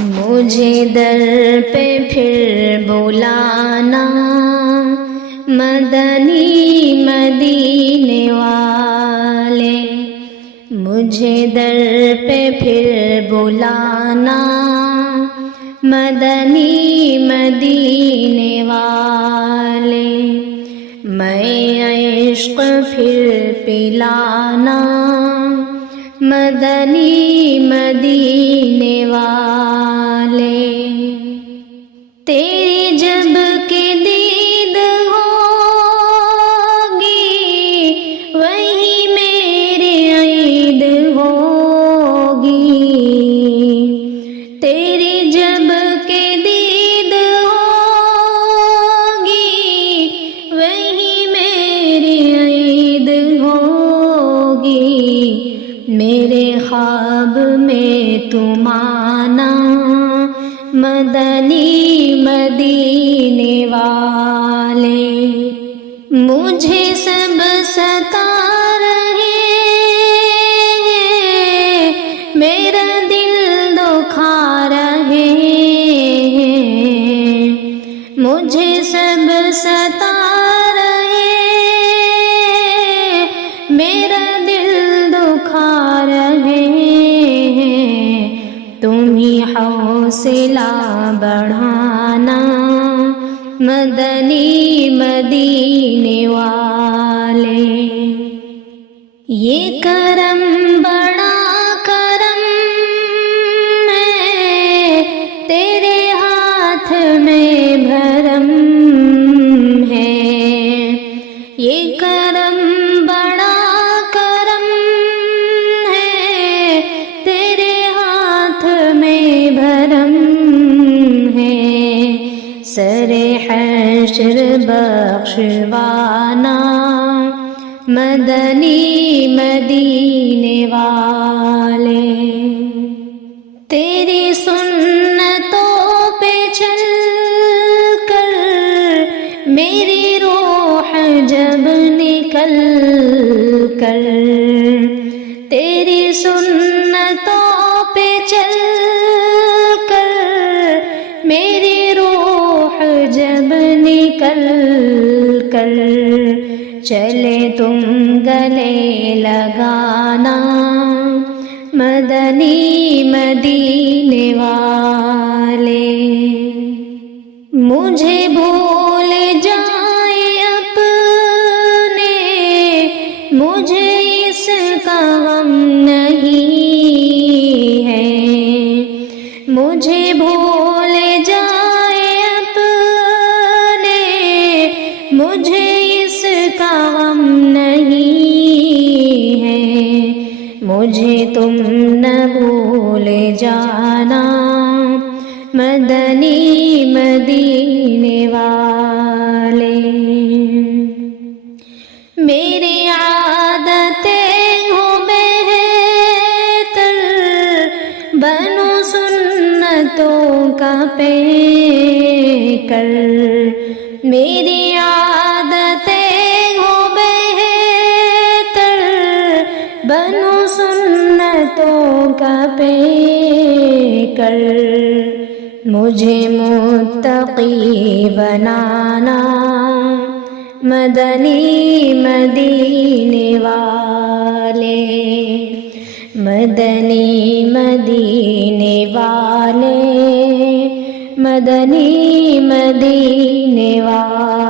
مجھے در پہ پھر بلانا مدنی مدینے والے، مجھے در پہ پھر بلانا مدنی مدینے والے، میں عشق پھر پلانا مدنی مدینے والے۔ تیری جب کہ دید ہوگی وہی میری عید ہوگی، تیری جب کہ دید ہوگی وہی میری عید ہوگی، میرے خواب میں تم آنا مدنی مدینے والے، مجھے سب ستا رہے ہیں، میرا دل دکھا رہے ہیں، مجھے سب ستا رہے ہیں، میرا دل دکھا رہے ہیں، تم ہی حوصلہ بڑھانا مدنی مدینے والے۔ یہ کرم بڑا کرم ہے، تیرے ہاتھ میں بھرم ہے، یہ کرم بڑا کرم ہے، تیرے ہاتھ میں بھرم ہے، سر حشر بخشوانا مدنی مدینے والے، تیری سنتوں پہ چل کر میری روح جب نکل کر، تیری سنتوں پہ چل کر میری روح جب نکل کر، چلے تم گلے لگانا مدنی مدینے والے، مجھے بھول جائے اپنے مجھے اس کا غم نہیں ہے، مجھے بھول جائے اپنے مجھے اس کا غم نہیں ہے، مجھے تم نہ بھول جانا مدنی مدینے والے، میری عادتیں ہو بہتر بنو سنتوں کا پیکر، میری عادتیں ہو بہتر بنو سنتوں کا پیکر، مجھے متقی بنانا مدنی مدینے والے، مدنی مدینے والے، مدنی مدینے والے۔